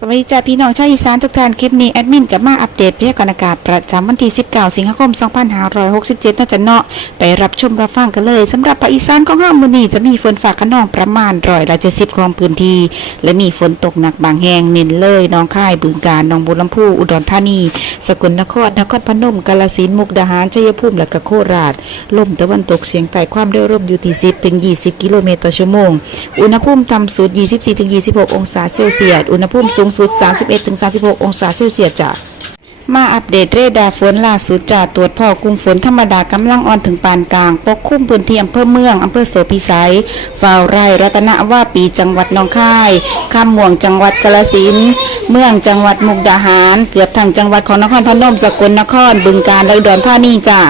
สวัสดีจ้าพี่น้องชาวอีสานทุกท่านคลิปนี้แอดมินกับมาอัปเดตพยากรณ์อากาศประจำวันที่ 19 สิงหาคม 2567น่าจะเนาะไปรับชมรับฟังกันเลยสำหรับภาคอีสานของเฮามื้อนี้จะมีฝนฟ้าขนองประมาณร้อยละ70ของพื้นที่ และมีฝนตกหนักบางแห่งเน้นเลยน้องค่ายบึงกาฬหนองบัวลำพูอุดรธานี สกลนครนครพนมกาฬสินธุ์มุกดาหารชัยภูมิและก็โคราชลมตะวันตกเฉียงใต้ความเร็วลมอยู่ที่10ถึง20 กิโลเมตรต่อชั่วโมง อุณหภูมิต่ำสุด 24ถึง26 องศาเซลเซียสอุณหภูมิสูงสุด 31-36 องศาเซลเซียสจ้ะมาอัปเดตเรดาร์ฝนล่าสุดจากตรวจพ่อกลุ่มฝนธรรมดากำลังอ่อนถึงปานกลาง ปกคลุมพื้นที่อำเภอเมืองอำเภอโสพิสัยฝ่าวไร่รัตนว่าปีจังหวัดหนองคายข้ามม่วงจังหวัดกาฬสินเมืองจังหวัดมุกดาหาร เกือบทั้งจังหวัดของนครพนมสกลนครบึงกาฬและอุดรธานีจ้า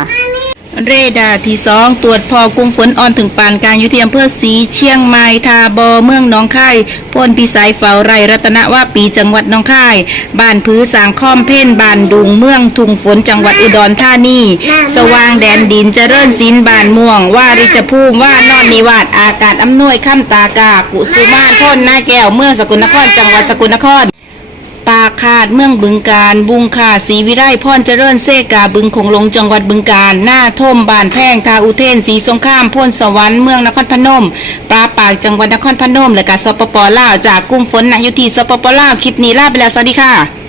เรดาร์ที่สองตรวจพอกลุ่มฝนอ่อนถึงปานกลางยู่ที่อำเภอสีเชียงใหม่ทาบอเมืองหนองค่ายพ่นพิสัยเฝ้าไรรัตนว่าปีจังหวัดหนองค่ายบ้านพื้สางค้อมเพ่นบ้านดุงเมืองทุงฝนจังหวัดอุดรธานีสว่างแดนดินเจริญศิลบ้านม่วง ว่าริจภูมิว่านอนนิวาสอากาศอำนวยข้ามตากากุสุมานพ่นหน้าแก้วเมืองสกลนครจังหวัดสกลนคร ปากขาดเมืองบึงการ บุงขาศรีวิไลพรเจริญเซกาบึงคงลงจังหวัดบึงการ หน้าท่มบานแพงทาอุเทนสีสงข้ามพ่นสวรรค์เมืองนครพนมปลาปากจังหวัดนครพนมและกาสปปลาวจากกุ้มฝนนักอยู่ที่สปปลาวคลิปนี้ลาไปแล้วสวัสดีค่ะ